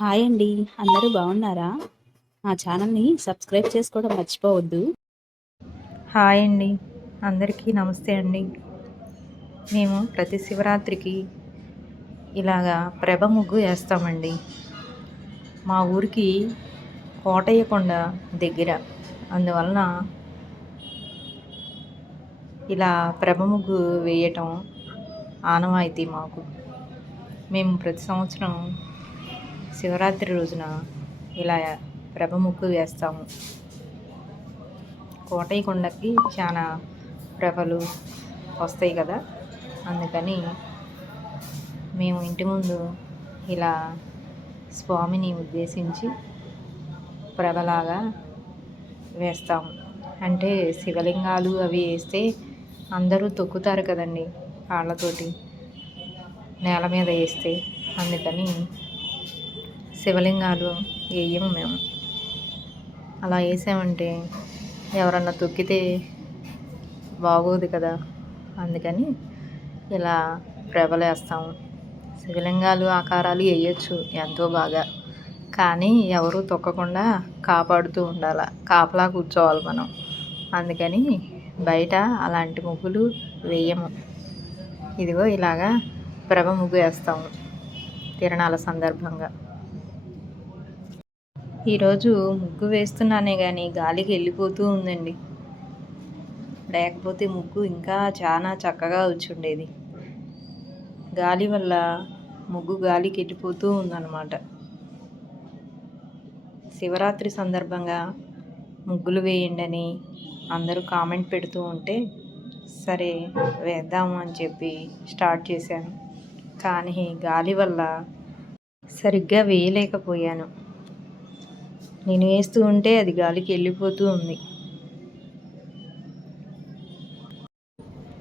Hi అండి. అందరూ బాగున్నారా? మా ఛానల్ని సబ్స్క్రైబ్ చేసుకోవడం మర్చిపోవద్దు. హాయ్ అండి. అందరికీ నమస్తే అండి. మేము ప్రతి శివరాత్రికి ఇలాగా ప్రభ ముగ్గు వేస్తామండి. మా ఊరికి కోటయ్య కొండ దగ్గర. అందువలన ఇలా ప్రభ ముగ్గు వేయటం ఆనవాయితీ మాకు. మేము ప్రతి సంవత్సరం శివరాత్రి రోజున ఇలా ప్రభ ముగ్గు వేస్తాము. కోటయ్య కొండకి చాలా ప్రభలు వస్తాయి కదా అందుకని మేము ఇంటి ముందు ఇలా స్వామిని ఉద్దేశించి ప్రభలాగా వేస్తాము. అంటే శివలింగాలు అవి వేస్తే అందరూ తొక్కుతారు కదండి వాళ్ళతోటి నేల మీద వేస్తే అందుకని శివలింగాలు వేయము మేము. అలా వేసామంటే ఎవరన్నా తొక్కితే బాగోదు కదా. అందుకని ఇలా ప్రభలేస్తాము శివలింగాలు ఆకారాలు వేయచ్చు ఎంతో బాగా. కానీ ఎవరు తొక్కకుండా కాపాడుతూ ఉండాలి. కాపలా కూర్చోవాలి మనం. అందుకని బయట అలాంటి ముగ్గులు వేయము. ఇదిగో ఇలాగా ప్రభ ముగ్గు వేస్తాము తిరణాల సందర్భంగా. ఈరోజు ముగ్గు వేస్తున్నానే కానీ గాలికి వెళ్ళిపోతూ ఉందండి. లేకపోతే ముగ్గు ఇంకా చాలా చక్కగా వచ్చుండేది. గాలి వల్ల ముగ్గు గాలికి వెళ్ళిపోతూ ఉందన్నమాట. శివరాత్రి సందర్భంగా ముగ్గులు వేయండి అని అందరూ కామెంట్ పెడుతూ ఉంటే సరే వేద్దాము అని చెప్పి స్టార్ట్ చేశాను. కానీ గాలి వల్ల సరిగ్గా వేయలేకపోయాను. నేను వేస్తూ ఉంటే అది గాలికి వెళ్ళిపోతూ ఉంది.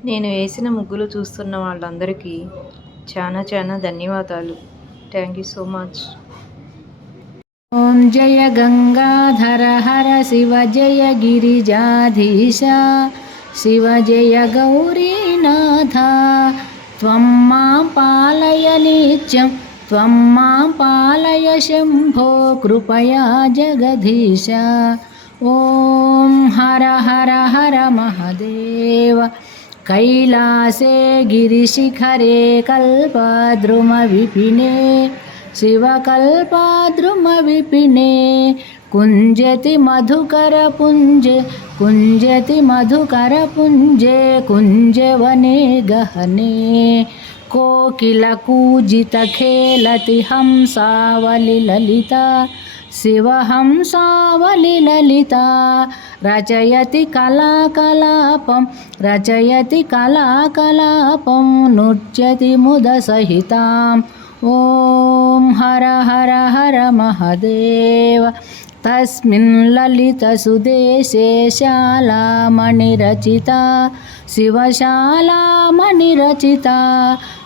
నేను వేసిన ముగ్గులు చూస్తున్న వాళ్ళందరికీ చాలా చాలా ధన్యవాదాలు. Thank you so much. ఓం జయ గంగాధర హర శివ జయ గిరిజాధీశ శివ జయ గౌరీనాథ త్వం మా పాలయ నిత్యం त्वं मां पालय शम्भो कृपया जगदीश। ॐ हर हर हर महदेव। कैलासे गिरिशिखरे कल्पद्रुमविपिने शिवकल्पाद्रुमविपिने कुञ्जति मधुकरपुञ्जे कुञ्जति मधुकरपुञ्जे कुञ्जवने गहने कोकिलकूजितखेलति हंसावलिललिता शिवहंसावलिललिता रचयति कलाकलापं रचयति कलाकलापं नृत्यति मुदसहिताम् ॐ हर हर हर महदेव तस्मिन् ललितसुदेशे शालामणिरचिता शिवशालामणिरचिता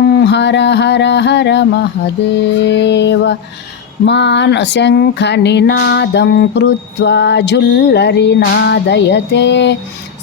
ॐ हर हर हर महदेव मान शङ्खनिनादं कृत्वा झुल्लरिनादयते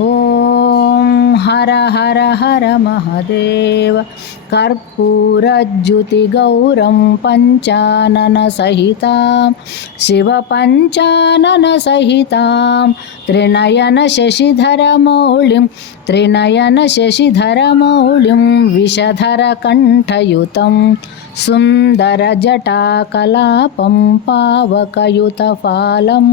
ॐ हर हर हर महदेव। कर्पूरज्युतिगौरं पञ्चाननसहितां शिवपञ्चाननसहितां त्रिनयनशशिधरमौलिं त्रिनयनशशिधरमौलिं विषधरकण्ठयुतं सुन्दरजटाकलापं पावकयुतफालम्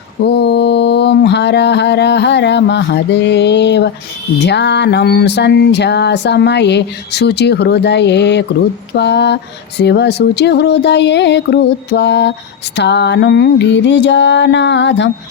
ఓం హర హర హర మహదేవ. ధ్యానం సంధ్యాసమయే శుచిహృదయే కృత్వా. శివశుచిహృదయే కృత్వా. స్థానం గిరిజానాథం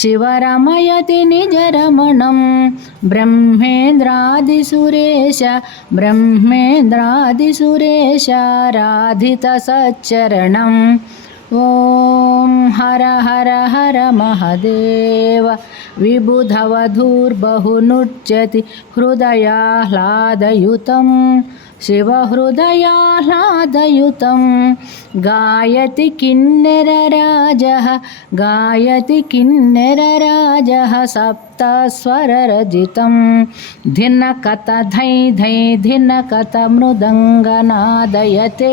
शिवरमयति निजरमणं ब्रह्मेन्द्रादिसुरेश ब्रह्मेन्द्रादिसुरेश राधितसच्चरणम् ॐ हर हर हर महदेव विबुधवधूर्बहुनुच्यति हृदयाह्लादयुतं शिवहृदयाह्लादयुतं गायति किन्नरराजः गायति किन्नरराजः सप्त सप्तस्वररजितं धिन्नकथ धै धै धिन्नकथ मृदङ्गनादयते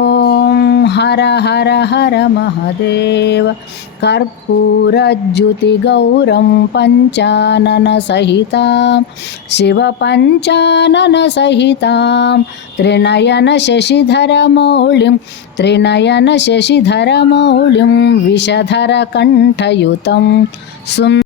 हर हर महदेव कर्पूरज्युतिगौरं पञ्चाननसहितां शिवपञ्चाननसहितां त्रिनयनशशिधरमौलिं त्रिनयनशशिधरमौलिं विषधरकण्ठयुतं सुं